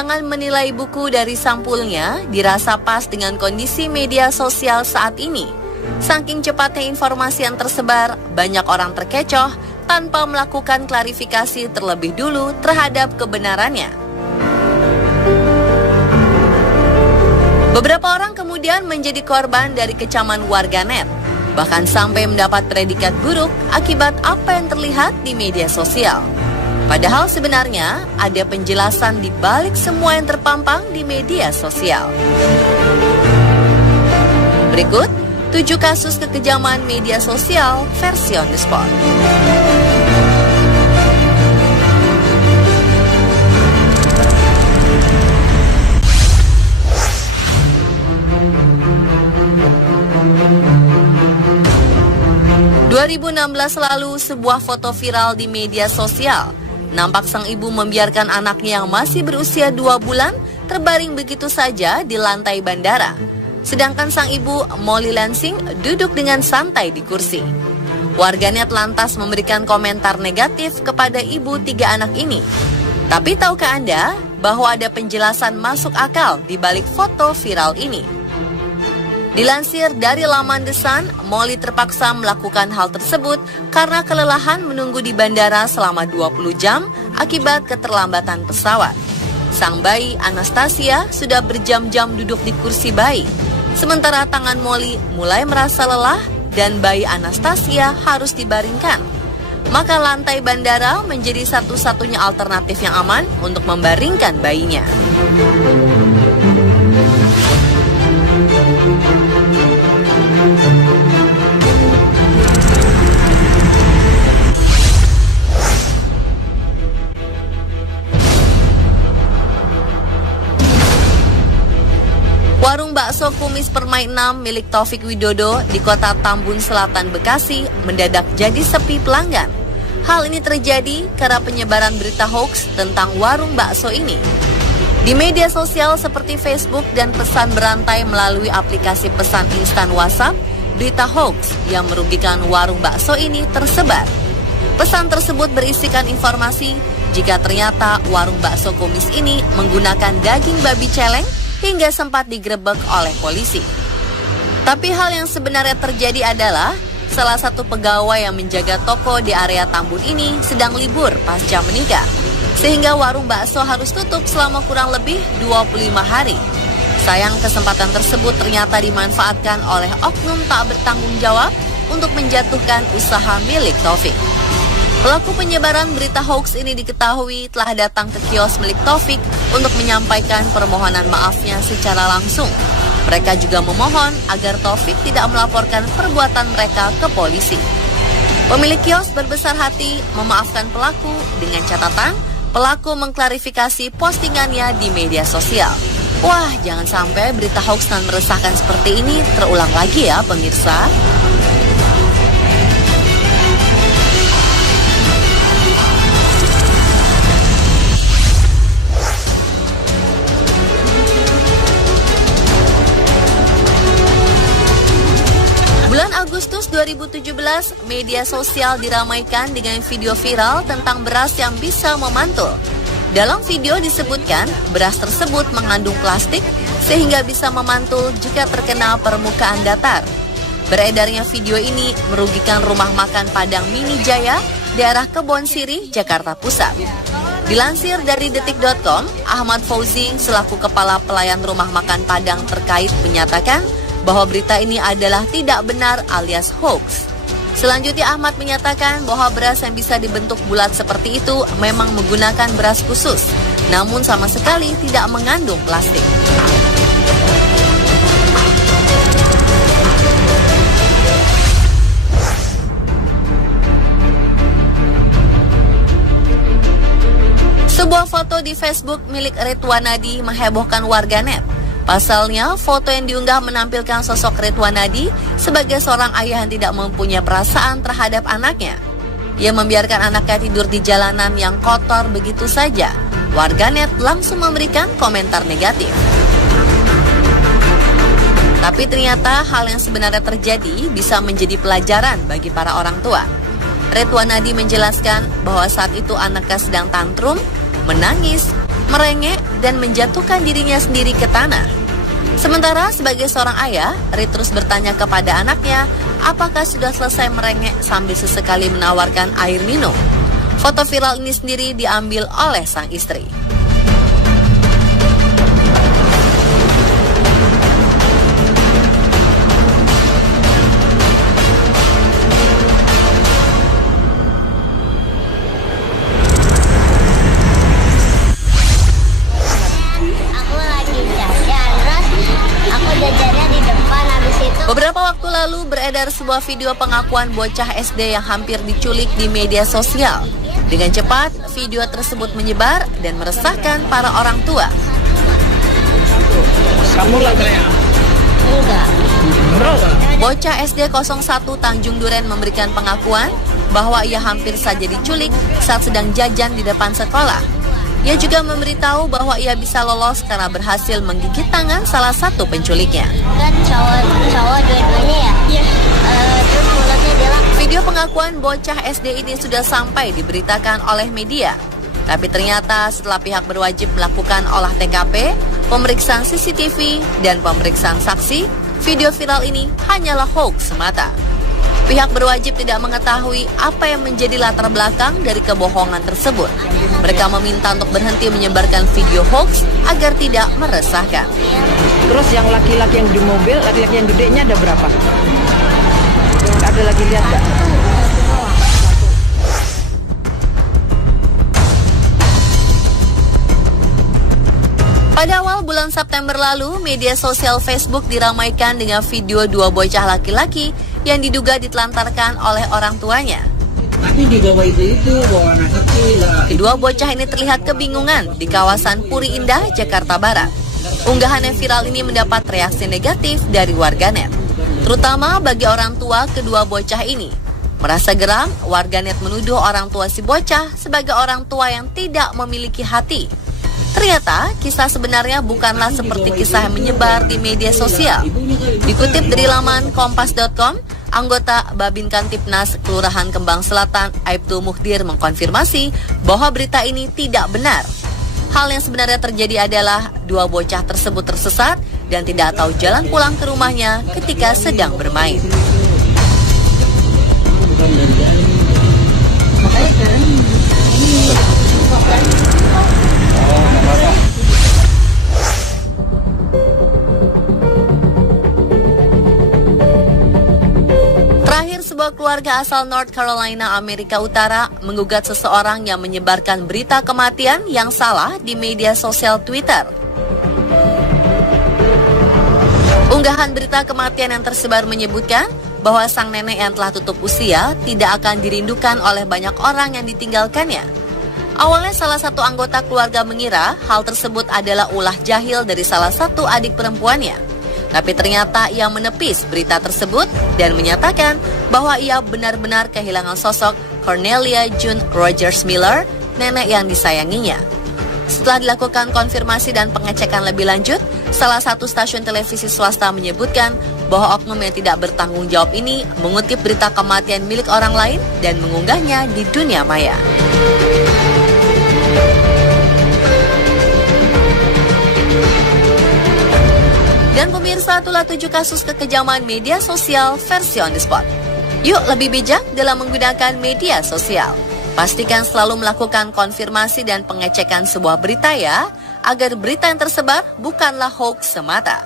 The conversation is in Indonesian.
jangan menilai buku dari sampulnya dirasa pas dengan kondisi media sosial saat ini. Saking cepatnya informasi yang tersebar, banyak orang terkecoh tanpa melakukan klarifikasi terlebih dulu terhadap kebenarannya. Beberapa orang kemudian menjadi korban dari kecaman warganet, bahkan sampai mendapat predikat buruk akibat apa yang terlihat di media sosial. Padahal sebenarnya ada penjelasan di balik semua yang terpampang di media sosial. Berikut 7 kasus kekejaman media sosial versi On The Spot. ...2016 lalu sebuah foto viral di media sosial. Nampak sang ibu membiarkan anaknya yang masih berusia 2 bulan terbaring begitu saja di lantai bandara. Sedangkan sang ibu, Molly Lansing, duduk dengan santai di kursi. Warganet lantas memberikan komentar negatif kepada ibu 3 anak ini. Tapi tahukah Anda bahwa ada penjelasan masuk akal di balik foto viral ini? Dilansir dari laman The Sun, Molly terpaksa melakukan hal tersebut karena kelelahan menunggu di bandara selama 20 jam akibat keterlambatan pesawat. Sang bayi, Anastasia, sudah berjam-jam duduk di kursi bayi. Sementara tangan Molly mulai merasa lelah dan bayi Anastasia harus dibaringkan. Maka lantai bandara menjadi satu-satunya alternatif yang aman untuk membaringkan bayinya. Warung bakso Kumis Permai 6 milik Taufik Widodo di kota Tambun Selatan, Bekasi mendadak jadi sepi pelanggan. Hal ini terjadi karena penyebaran berita hoax tentang warung bakso ini. Di media sosial seperti Facebook dan pesan berantai melalui aplikasi pesan instan WhatsApp, berita hoax yang merugikan warung bakso ini tersebar. Pesan tersebut berisikan informasi jika ternyata warung bakso Kumis ini menggunakan daging babi celeng hingga sempat digerebek oleh polisi. Tapi hal yang sebenarnya terjadi adalah salah satu pegawai yang menjaga toko di area Tambun ini sedang libur pasca menikah, sehingga warung bakso harus tutup selama kurang lebih 25 hari. Sayang, kesempatan tersebut ternyata dimanfaatkan oleh oknum tak bertanggung jawab untuk menjatuhkan usaha milik Taufik. Pelaku penyebaran berita hoax ini diketahui telah datang ke kios milik Taufik untuk menyampaikan permohonan maafnya secara langsung. Mereka juga memohon agar Taufik tidak melaporkan perbuatan mereka ke polisi. Pemilik kios berbesar hati memaafkan pelaku dengan catatan pelaku mengklarifikasi postingannya di media sosial. Wah, jangan sampai berita hoax dan meresahkan seperti ini terulang lagi ya pemirsa. Bulan Agustus 2017, media sosial diramaikan dengan video viral tentang beras yang bisa memantul. Dalam video disebutkan, beras tersebut mengandung plastik sehingga bisa memantul jika terkena permukaan datar. Beredarnya video ini merugikan rumah makan Padang Mini Jaya, daerah Kebon Sirih, Jakarta Pusat. Dilansir dari detik.com, Ahmad Fauzi selaku kepala pelayan rumah makan Padang terkait menyatakan bahwa berita ini adalah tidak benar alias hoax. Selanjutnya Ahmad menyatakan bahwa beras yang bisa dibentuk bulat seperti itu memang menggunakan beras khusus, namun sama sekali tidak mengandung plastik. Sebuah foto di Facebook milik Ridwanadi menghebohkan warganet. Pasalnya, foto yang diunggah menampilkan sosok Ridwanadi sebagai seorang ayah yang tidak mempunyai perasaan terhadap anaknya. Ia membiarkan anaknya tidur di jalanan yang kotor begitu saja. Warganet langsung memberikan komentar negatif. Tapi ternyata hal yang sebenarnya terjadi bisa menjadi pelajaran bagi para orang tua. Ridwanadi menjelaskan bahwa saat itu anaknya sedang tantrum, menangis, merengek, dan menjatuhkan dirinya sendiri ke tanah. Sementara sebagai seorang ayah, Ri terus bertanya kepada anaknya apakah sudah selesai merengek sambil sesekali menawarkan air minum. Foto viral ini sendiri diambil oleh sang istri. Beberapa waktu lalu beredar sebuah video pengakuan bocah SD yang hampir diculik di media sosial. Dengan cepat, video tersebut menyebar dan meresahkan para orang tua. Bocah SD 01 Tanjung Duren memberikan pengakuan bahwa ia hampir saja diculik saat sedang jajan di depan sekolah. Ia juga memberitahu bahwa ia bisa lolos karena berhasil menggigit tangan salah satu penculiknya. Kan cowok dua-duanya ya? Iya. Terus mulutnya bilang. Video pengakuan bocah SD ini sudah sampai diberitakan oleh media. Tapi ternyata setelah pihak berwajib melakukan olah TKP, pemeriksaan CCTV, dan pemeriksaan saksi, video viral ini hanyalah hoax semata. Pihak berwajib tidak mengetahui apa yang menjadi latar belakang dari kebohongan tersebut. Mereka meminta untuk berhenti menyebarkan video hoax agar tidak meresahkan. Terus yang laki-laki yang di mobil, laki-laki yang gedenya ada berapa? Ada lagi lihat nggak? Pada awal bulan September lalu, media sosial Facebook diramaikan dengan video dua bocah laki-laki yang diduga ditelantarkan oleh orang tuanya. Tapi di bawah itu bawa anak kecil. Kedua bocah ini terlihat kebingungan di kawasan Puri Indah, Jakarta Barat. Unggahan yang viral ini mendapat reaksi negatif dari warganet, terutama bagi orang tua kedua bocah ini. Merasa geram, warganet menuduh orang tua si bocah sebagai orang tua yang tidak memiliki hati. Ternyata, kisah sebenarnya bukanlah seperti kisah yang menyebar di media sosial. Dikutip dari laman kompas.com, anggota Babin Kantipnas Kelurahan Kembang Selatan, Aibtu Mukhdir mengkonfirmasi bahwa berita ini tidak benar. Hal yang sebenarnya terjadi adalah dua bocah tersebut tersesat dan tidak tahu jalan pulang ke rumahnya ketika sedang bermain. Terakhir, sebuah keluarga asal North Carolina, Amerika Utara menggugat seseorang yang menyebarkan berita kematian yang salah di media sosial Twitter. Unggahan berita kematian yang tersebar menyebutkan bahwa sang nenek yang telah tutup usia tidak akan dirindukan oleh banyak orang yang ditinggalkannya. Awalnya salah satu anggota keluarga mengira hal tersebut adalah ulah jahil dari salah satu adik perempuannya. Tapi ternyata ia menepis berita tersebut dan menyatakan bahwa ia benar-benar kehilangan sosok Cornelia June Rogers Miller, nenek yang disayanginya. Setelah dilakukan konfirmasi dan pengecekan lebih lanjut, salah satu stasiun televisi swasta menyebutkan bahwa oknum yang tidak bertanggung jawab ini mengutip berita kematian milik orang lain dan mengunggahnya di dunia maya. Dan pemirsa, itulah 7 kasus kekejaman media sosial versi on the spot. Yuk lebih bijak dalam menggunakan media sosial. Pastikan selalu melakukan konfirmasi dan pengecekan sebuah berita ya, agar berita yang tersebar bukanlah hoax semata.